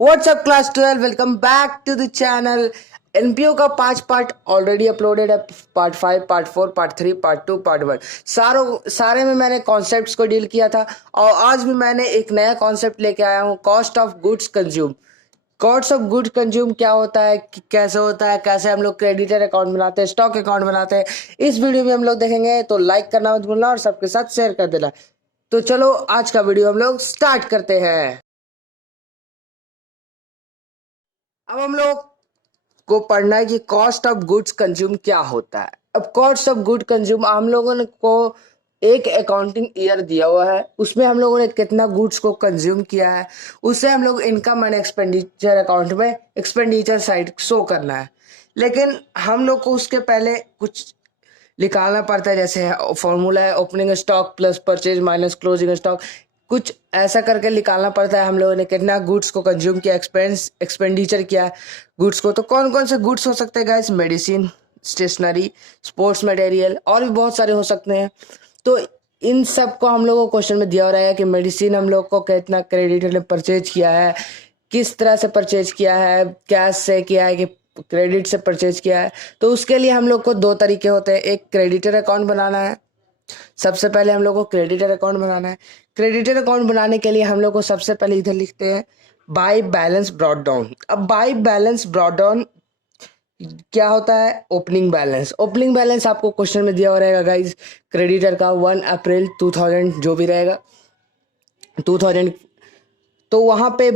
WhatsApp class 12 welcome back to the channel. NPO का 5 part already uploaded है। Part 5, part 4, part 3, part 2, part 1 सारे में मैंने concepts को डील किया था और आज भी मैंने एक नया कॉन्सेप्ट लेके आया हूँ, cost of goods consume. Cost of goods consume क्या होता है, कैसे होता है, कैसे हम लोग क्रेडिटर अकाउंट बनाते हैं, स्टॉक अकाउंट बनाते हैं, इस वीडियो में हम लोग देखेंगे। तो लाइक करना मत भूलना और सबके साथ शेयर कर देना। तो चलो आज का वीडियो हम लोग स्टार्ट करते हैं। अब हम लोग को पढ़ना है कि कॉस्ट ऑफ गुड्स कंज्यूम क्या होता है। अब कॉस्ट ऑफ गुड कंज्यूम हम लोगों ने को एक अकाउंटिंग ईयर दिया हुआ है, उसमें हम लोगों ने कितना गुड्स को कंज्यूम किया है, उससे हम लोग इनकम एंड एक्सपेंडिचर अकाउंट में एक्सपेंडिचर साइड शो करना है। लेकिन हम लोग को उसके पहले कुछ निकालना पड़ता है, जैसे फॉर्मूला है opening stock plus purchase minus closing stock. कुछ ऐसा करके निकालना पड़ता है हम लोगों ने कितना गुड्स को कंज्यूम किया, एक्सपेंडिचर किया गुड्स को। तो कौन कौन से गुड्स हो सकते हैं guys? Medicine, stationery, sports material और भी बहुत सारे हो सकते हैं। तो इन सब को हम लोगों को क्वेश्चन में दिया हो रहा है कि मेडिसिन हम लोग को कितना क्रेडिटर ने परचेज किया है, किस तरह से परचेज किया है, कैश से किया है कि क्रेडिट से परचेज किया है। तो उसके लिए हम लोग को दो तरीके होते हैं। एक क्रेडिटर अकाउंट बनाना है। सबसे पहले हम लोग को क्रेडिटर अकाउंट बनाना है। क्रेडिटर अकाउंट बनाने के लिए हम लोग को सबसे पहले इधर लिखते हैं बाय बैलेंस ब्रॉट डाउन। अब बाय बैलेंस ब्रॉट डाउन क्या होता है? Opening balance. ओपनिंग बैलेंस आपको क्वेश्चन में दिया हुआ रहेगा गाइज, क्रेडिटर का 1 अप्रैल 2000 जो भी रहेगा 2000, तो वहां पे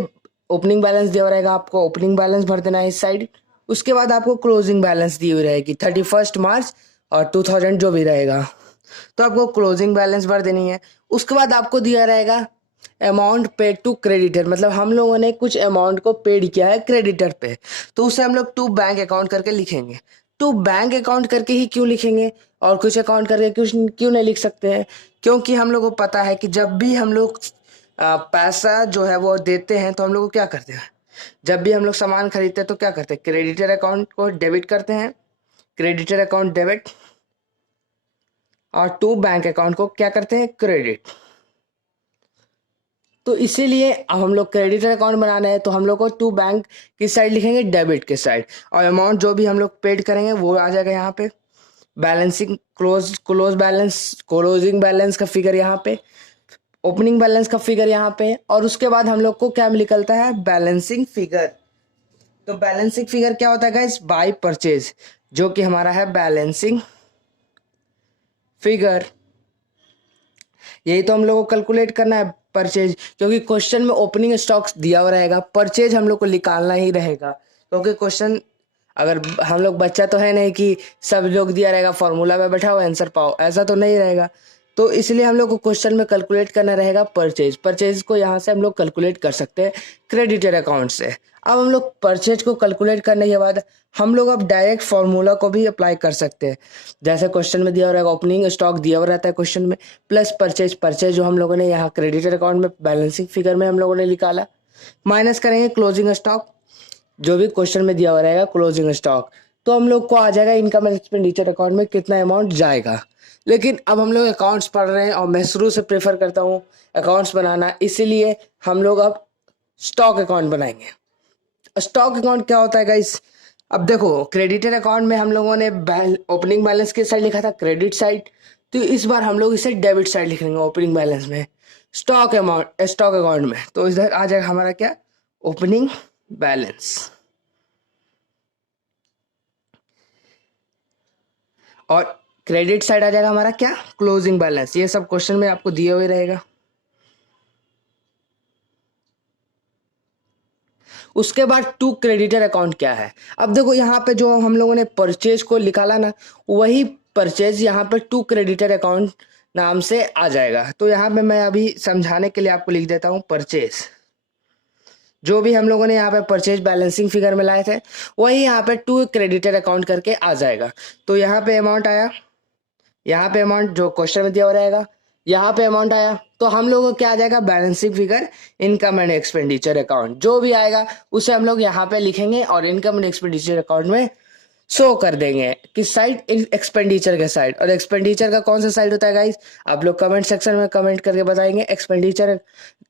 ओपनिंग बैलेंस दिया हुआ रहेगा, आपको ओपनिंग बैलेंस भर देना है इस साइड। उसके बाद आपको क्लोजिंग बैलेंस दी हुई रहेगी 31 मार्च और 2000 जो भी रहेगा, तो आपको क्लोजिंग बैलेंस भर देनी है। उसके बाद आपको दिया रहेगा अमाउंट पेड टू क्रेडिटर, मतलब हम लोगों ने कुछ अमाउंट को पेड किया है क्रेडिटर पे, तो उसे हम लोग टू बैंक अकाउंट करके लिखेंगे। टू बैंक अकाउंट करके ही क्यों लिखेंगे और कुछ अकाउंट करके क्यों नहीं लिख सकते हैं? क्योंकि हम लोग को पता है कि जब भी हम लोग पैसा जो है वो देते हैं तो हम लोग को क्या करते हैं, जब भी हम लोग सामान खरीदते हैं तो क्या करते हैं, क्रेडिटर अकाउंट को डेबिट करते हैं, क्रेडिटर अकाउंट डेबिट, और टू बैंक अकाउंट को क्या करते हैं, क्रेडिट। तो इसीलिए अब हम लोग क्रेडिटर अकाउंट बनाना है तो हम लोग को टू बैंक किस साइड लिखेंगे, डेबिट के साइड, और अमाउंट जो भी हम लोग पेड करेंगे वो आ जाएगा यहाँ पे। बैलेंसिंग क्लोजिंग बैलेंस का फिगर यहाँ पे, ओपनिंग बैलेंस का फिगर यहाँ पे, और उसके बाद हम लोग को क्या निकलता है, बैलेंसिंग फिगर। तो बैलेंसिंग फिगर क्या होता है गाइस? बाय परचेज, जो कि हमारा है बैलेंसिंग फिगर। यही तो हम लोग को कैलकुलेट करना है, परचेज, क्योंकि क्वेश्चन में ओपनिंग स्टॉक्स दिया हुआ रहेगा, परचेज हम लोग को निकालना ही रहेगा। क्योंकि क्वेश्चन, अगर हम लोग बच्चा तो है नहीं कि सब लोग दिया रहेगा फॉर्मूला में बैठाओ आंसर पाओ, ऐसा तो नहीं रहेगा। तो इसलिए हम लोग को क्वेश्चन में कैलकुलेट करना रहेगा परचेज। परचेज को यहाँ से हम लोग कैलकुलेट कर सकते हैं क्रेडिटर अकाउंट से। अब हम लोग परचेज को कैलकुलेट करने के बाद हम लोग अब डायरेक्ट फॉर्मूला को भी अप्लाई कर सकते हैं। जैसे क्वेश्चन में दिया हुआ रहेगा, ओपनिंग स्टॉक दिया हुआ रहता है क्वेश्चन में, प्लस परचेज। परचेज जो हम लोगों ने यहाँ क्रेडिटर अकाउंट में बैलेंसिंग फिगर में हम लोगों ने निकाला, माइनस करेंगे क्लोजिंग स्टॉक, जो भी क्वेश्चन में दिया हुआ रहेगा क्लोजिंग स्टॉक, तो हम लोग को आ जाएगा इनकम एंड एक्सपेंडिचर अकाउंट में कितना अमाउंट जाएगा। लेकिन अब हम लोग अकाउंट्स पढ़ रहे हैं और मैं शुरू से प्रेफर करता हूँ अकाउंट्स बनाना, इसीलिए हम लोग अब स्टॉक अकाउंट बनाएंगे। स्टॉक अकाउंट क्या होता है गाइस? अब देखो, क्रेडिटर अकाउंट में हम लोगों ने ओपनिंग बैलेंस किस साइड लिखा था, क्रेडिट साइड, तो इस बार हम लोग इसे डेबिट साइड लिख लेंगे ओपनिंग बैलेंस में, स्टॉक अकाउंट में। तो इधर आ जाएगा हमारा क्या, ओपनिंग बैलेंस, और क्रेडिट साइड आ जाएगा हमारा क्या, क्लोजिंग बैलेंस। ये सब क्वेश्चन में आपको दिए हुए रहेगा। उसके बाद टू क्रेडिटर अकाउंट क्या है? अब देखो यहाँ पे जो हम लोगों ने परचेज को निकाला ना, वही परचेज यहाँ पे टू क्रेडिटर अकाउंट नाम से आ जाएगा। तो यहाँ पे मैं अभी समझाने के लिए आपको लिख देता हूँ परचेज। जो भी हम लोगों ने यहाँ पे परचेज बैलेंसिंग फिगर में लाए थे वही यहाँ पे टू क्रेडिटर अकाउंट करके आ जाएगा। तो यहाँ पे अमाउंट आया, यहाँ पे अमाउंट जो क्वेश्चन में दिया हुआ रहेगा, यहाँ पे अमाउंट आया, तो हम लोगों को क्या आ जाएगा, balancing figure, income and expenditure account. जो भी आएगा उसे हम लोग यहाँ पे लिखेंगे और इनकम एंड एक्सपेंडिचर अकाउंट में शो कर देंगे किस साइड, एक्सपेंडिचर के साइड। और एक्सपेंडिचर का कौन सा साइड होता है गाइस, आप लोग कमेंट सेक्शन में कमेंट करके बताएंगे expenditure,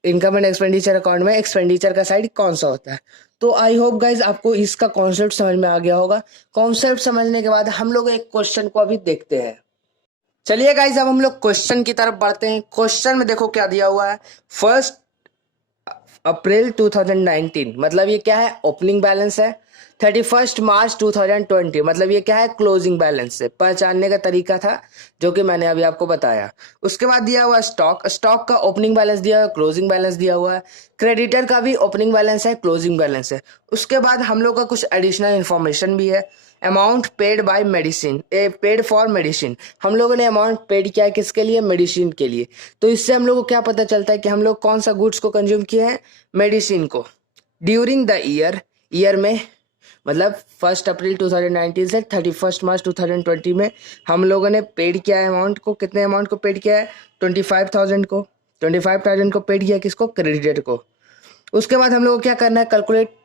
income and expenditure account में एक्सपेंडिचर का साइड कौन सा होता है। तो आई होप गाइज आपको इसका कॉन्सेप्ट समझ में आ गया होगा। कॉन्सेप्ट समझने के बाद हम लोग एक क्वेश्चन को अभी देखते हैं। चलिए गाइज अब हम लोग क्वेश्चन की तरफ बढ़ते हैं। क्वेश्चन में देखो क्या दिया हुआ है, 1 अप्रैल 2019 मतलब ये क्या है, ओपनिंग बैलेंस है। 31 मार्च 2020 मतलब ये क्या है, क्लोजिंग बैलेंस है। पहचानने का तरीका था जो कि मैंने अभी आपको बताया। उसके बाद दिया हुआ स्टॉक, स्टॉक का ओपनिंग बैलेंस दिया हुआ है, क्लोजिंग बैलेंस दिया हुआ है। क्रेडिटर का भी ओपनिंग बैलेंस है, क्लोजिंग बैलेंस है। उसके बाद हम लोग का कुछ एडिशनल इन्फॉर्मेशन भी है। Amount paid by medicine, paid for medicine, हम लोगों ने अमाउंट पेड किया है किसके लिए, मेडिसिन के लिए। तो इससे हम लोग को क्या पता चलता है कि हम लोग कौन सा गुड्स को कंज्यूम किए हैं, मेडिसिन को। ड्यूरिंग द ईयर में मतलब 1 अप्रैल 2019 से 31 मार्च 2020 में हम लोगों ने पेड किया है अमाउंट को। कितने अमाउंट को पेड किया है, 25,000 को। 25,000 को पेड किया किसको, क्रेडिटर को। उसके बाद हम लोग को क्या करना है,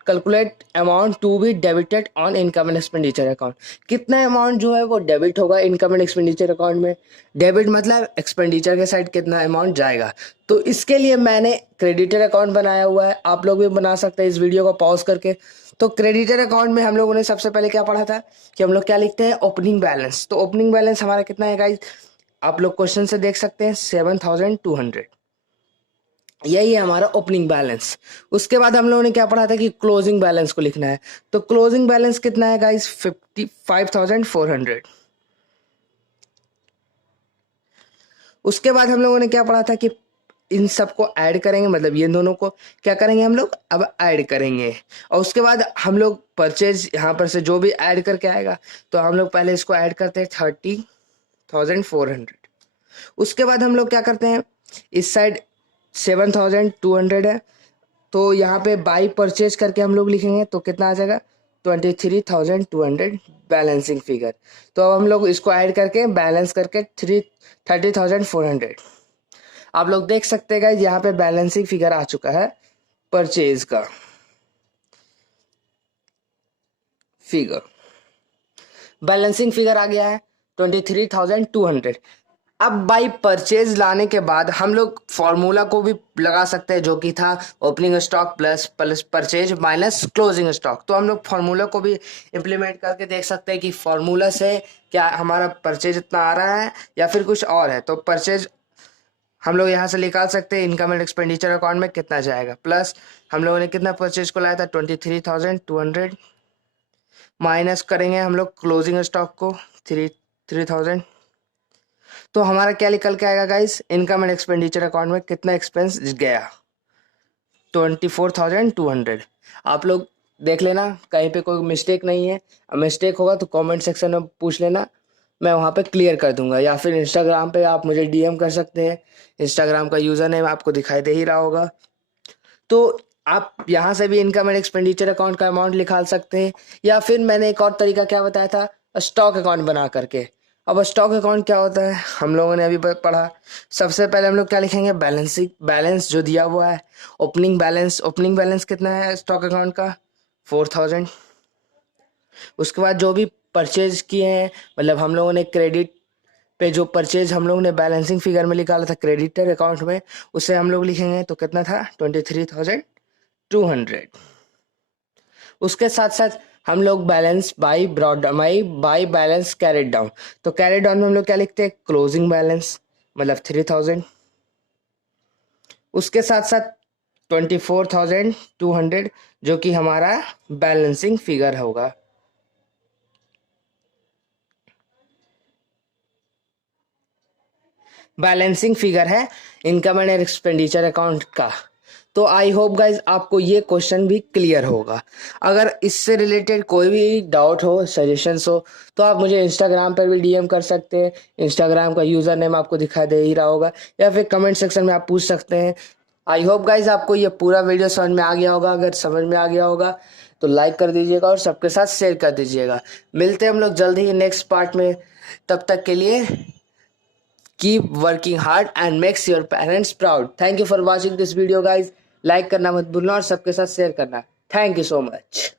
calculate amount to be debited on income and expenditure account. कितना अमाउंट जो है वो डेबिट होगा इनकम एंड एक्सपेंडिचर अकाउंट में। डेबिट मतलब एक्सपेंडिचर के साइड कितना अमाउंट जाएगा। तो इसके लिए मैंने क्रेडिटर अकाउंट बनाया हुआ है, आप लोग भी बना सकते हैं इस वीडियो को पॉज करके। तो क्रेडिटर अकाउंट में हम लोगों ने सबसे पहले क्या पढ़ा था कि हम लोग क्या लिखते हैं, ओपनिंग बैलेंस। तो ओपनिंग बैलेंस हमारा कितना है गाइज, आप लोग क्वेश्चन से देख सकते हैं 7,200, यही है हमारा ओपनिंग बैलेंस। उसके बाद हम लोगों ने क्या पढ़ा था कि क्लोजिंग बैलेंस को लिखना है। तो क्लोजिंग बैलेंस कितना है गाइस, 55,400। उसके बाद हम लोगों ने क्या पढ़ा था कि इन सबको ऐड करेंगे, मतलब ये दोनों को क्या करेंगे हम लोग, अब ऐड करेंगे। और उसके बाद हम लोग परचेज यहाँ पर से जो भी ऐड करके आएगा, तो हम लोग पहले इसको ऐड करते हैं 30,400। उसके बाद हम लोग क्या करते हैं, इस साइड 7,200 है, तो यहाँ पे बाई परचेज करके हम लोग लिखेंगे तो कितना आ जाएगा, 23,200 बैलेंसिंग फिगर। तो अब हम लोग इसको ऐड करके बैलेंस करके 30,400। आप लोग देख सकते हैं यहाँ पे बैलेंसिंग फिगर आ चुका है परचेज का फिगर, बैलेंसिंग फिगर आ गया है 23,200। अब बाई परचेज लाने के बाद हम लोग फॉर्मूला को भी लगा सकते हैं जो कि था opening stock plus plus purchase minus closing stock. तो हम लोग फॉर्मूला को भी इम्प्लीमेंट करके देख सकते हैं कि फॉर्मूला से क्या हमारा परचेज इतना आ रहा है या फिर कुछ और है। तो परचेज हम लोग यहाँ से निकाल सकते हैं इनकम एंड एक्सपेंडिचर अकाउंट में कितना जाएगा, प्लस हम लोगों ने कितना परचेज को लाया था 23,200, माइनस करेंगे हम लोग क्लोजिंग स्टॉक को 3,000। तो हमारा क्या निकल के आएगा guys, income and expenditure account में कितना एक्सपेंस गया, 24,200। आप लोग देख लेना कहीं पे कोई मिस्टेक नहीं है। मिस्टेक होगा तो कमेंट सेक्शन में पूछ लेना, मैं वहाँ पे क्लियर कर दूंगा। या फिर इंस्टाग्राम पे आप मुझे डीएम कर सकते हैं, इंस्टाग्राम का यूज़र नेम आपको दिखाई दे ही रहा होगा। तो आप यहाँ से भी इनकम एंड एक्सपेंडिचर अकाउंट का अमाउंट निकाल सकते हैं। या फिर मैंने एक और तरीका क्या बताया था, स्टॉक अकाउंट बना करके। अब स्टॉक अकाउंट क्या होता है हम लोगों ने अभी पढ़ा। सबसे पहले हम लोग क्या लिखेंगे, बैलेंस जो दिया हुआ है, ओपनिंग बैलेंस कितना है स्टॉक अकाउंट का, 4,000। उसके बाद जो भी परचेज किए हैं, मतलब हम लोगों ने क्रेडिट पे जो परचेज हम लोगों ने बैलेंसिंग फिगर में निकाला था क्रेडिटर अकाउंट में, उसे हम लोग लिखेंगे तो कितना था 23,200। उसके साथ साथ हम लोग balance by balance carried down. तो कैरेट डाउन में हम लोग क्या लिखते हैं, क्लोजिंग बैलेंस मतलब 3,000। उसके साथ साथ 24,200 जो कि हमारा बैलेंसिंग फिगर होगा। बैलेंसिंग फिगर है इनकम एंड एक्सपेंडिचर अकाउंट का। तो आई होप गाइज आपको ये क्वेश्चन भी क्लियर होगा। अगर इससे रिलेटेड कोई भी डाउट हो, सजेशंस हो, तो आप मुझे इंस्टाग्राम पर भी डीएम कर सकते हैं। इंस्टाग्राम का यूज़र नेम आपको दिखाई दे ही रहा होगा, या फिर कमेंट सेक्शन में आप पूछ सकते हैं। आई होप गाइज आपको ये पूरा वीडियो समझ में आ गया होगा। अगर समझ में आ गया होगा तो लाइक कर दीजिएगा और सबके साथ शेयर कर दीजिएगा। मिलते हैं हम लोग जल्द ही नेक्स्ट पार्ट में। तब तक के लिए keep working hard and makes your parents proud. Thank you for watching this video guys. Like करना मत भूलना और सबके साथ शेयर करना। Thank you so much.